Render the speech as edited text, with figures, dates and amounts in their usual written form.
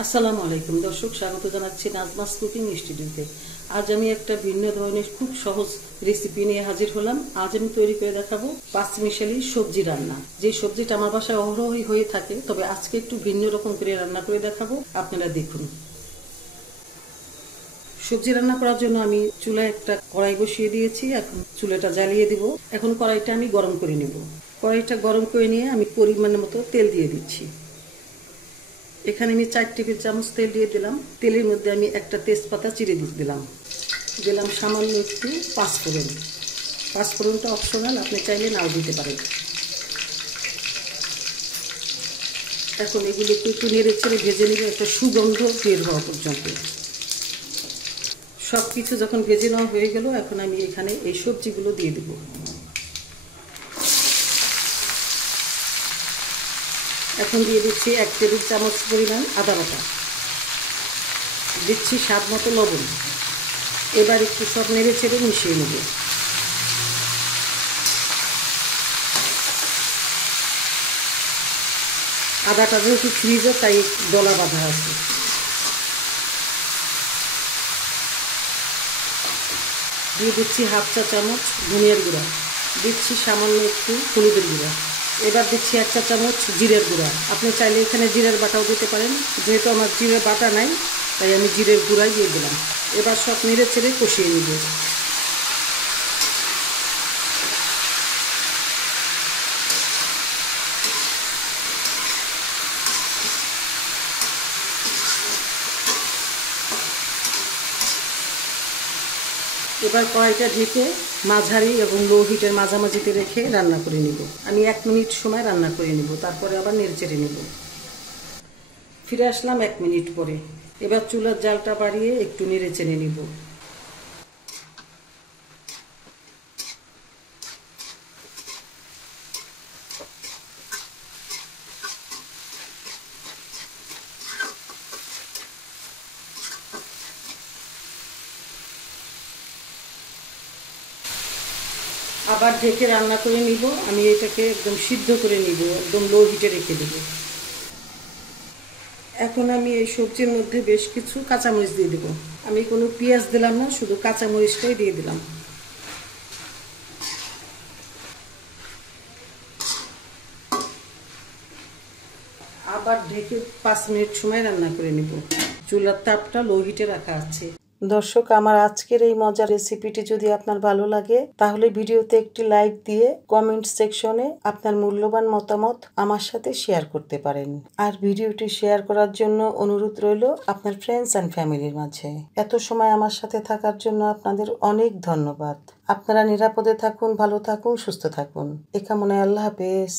আসসালামু আলাইকুম দর্শক, স্বাগত জানাচ্ছি নাজমাস কুকিং স্টুডিওতে। আজ আমি একটা ভিন্ন ধরনের খুব সহজ রেসিপি নিয়ে হাজির হলাম। আজ আমি তৈরি করে দেখাবো পাঁচমিশালি সবজি রান্না। যে সবজিটা আমার বাসায় অহরহই হয়ে থাকে, তবে আজকে একটু ভিন্ন রকম করে রান্না করে দেখাবো, আপনারা দেখুন। সবজি রান্না করার জন্য আমি চুলায় একটা কড়াই বসিয়ে দিয়েছি। এখন চুলাটা জ্বালিয়ে দিব। এখন কড়াইটা আমি গরম করে নেব। কড়াইটা গরম করে নিয়ে আমি পরিমাণ মতো তেল দিয়ে দিচ্ছি। এখানে আমি 4 টেবিল চামচ তেল দিয়ে দিলাম। তেলের মধ্যে আমি একটা তেজপাতা চিড়ে দিলাম। দিলাম সামান্য একটু পাঁচফোড়ন। পাঁচফোড়নটা অপশনাল, আপনি চাইলে নাও দিতে পারেন। এখন এগুলোকে একটু নেড়ে চেড়ে ভেজে নেবে একটা সুগন্ধ বের হওয়া পর্যন্ত। সব কিছু যখন ভেজে নেওয়া হয়ে গেল, এখন আমি এখানে এই সবজিগুলো দিয়ে দেব। এখন দিয়ে দিচ্ছি 1 টেবিল চামচ পরিমাণ আদা বাটা। দিচ্ছি স্বাদ মতো লবণ। এবার একটু সব নেড়ে চেড়ে মিশিয়ে নেব। আদাটা যেহেতু ফ্রিজে, তাই দলা বাঁধা আছে। দিয়ে দিচ্ছি হাফ চা চামচ ধনিয়ার গুঁড়া। দিচ্ছি সামান্য একটু হলুদের গুঁড়া। এবার দিচ্ছি 1 চা চামচ জিরের গুঁড়া। আপনি চাইলে এখানে জিরের বাটাও দিতে পারেন। যেহেতু আমার জিরের বাটা নাই, তাই আমি জিরের গুঁড়াই দিয়ে দিলাম। এবার সব নেড়ে চেড়ে কষিয়ে নেব। এবার কড়াইটা ঢেকে মাঝারি এবং লো হিটের মাঝামাঝিতে রেখে রান্না করে নিব। আমি 1 মিনিট সময় রান্না করে নিব, তারপরে আবার নেড়ে চেড়ে নিব। ফিরে আসলাম 1 মিনিট পরে। এবার চুলার জালটা বাড়িয়ে একটু নেড়ে চেড়ে নিব। আবার ঢেকে রান্না করে নিব। আমি এটাকে একদম সিদ্ধ করে নিব, একদম লো হিটে রেখে দেব। এখন আমি এই সবজির মধ্যে বেশ কিছু কাঁচামরিচ দিয়ে দেব। আমি কোনো পেঁয়াজ দিলাম না, শুধু কাঁচামরিচটাই দিয়ে দিলাম। আবার ঢেকে 5 মিনিট সময় রান্না করে নিব। চুলার তাপটা লো হিটে রাখা আছে। দর্শক, আমার আজকের এই মজার রেসিপিটি যদি আপনার ভালো লাগে, তাহলে ভিডিওতে একটি লাইক দিয়ে কমেন্ট সেকশনে আপনার মূল্যবান মতামত আমার সাথে শেয়ার করতে পারেন। আর ভিডিওটি শেয়ার করার জন্য অনুরোধ রইল আপনার ফ্রেন্ডস অ্যান্ড ফ্যামিলির মাঝে। এত সময় আমার সাথে থাকার জন্য আপনাদের অনেক ধন্যবাদ। আপনারা নিরাপদে থাকুন, ভালো থাকুন, সুস্থ থাকুন। এ কামনায় আল্লাহ হাফেজ।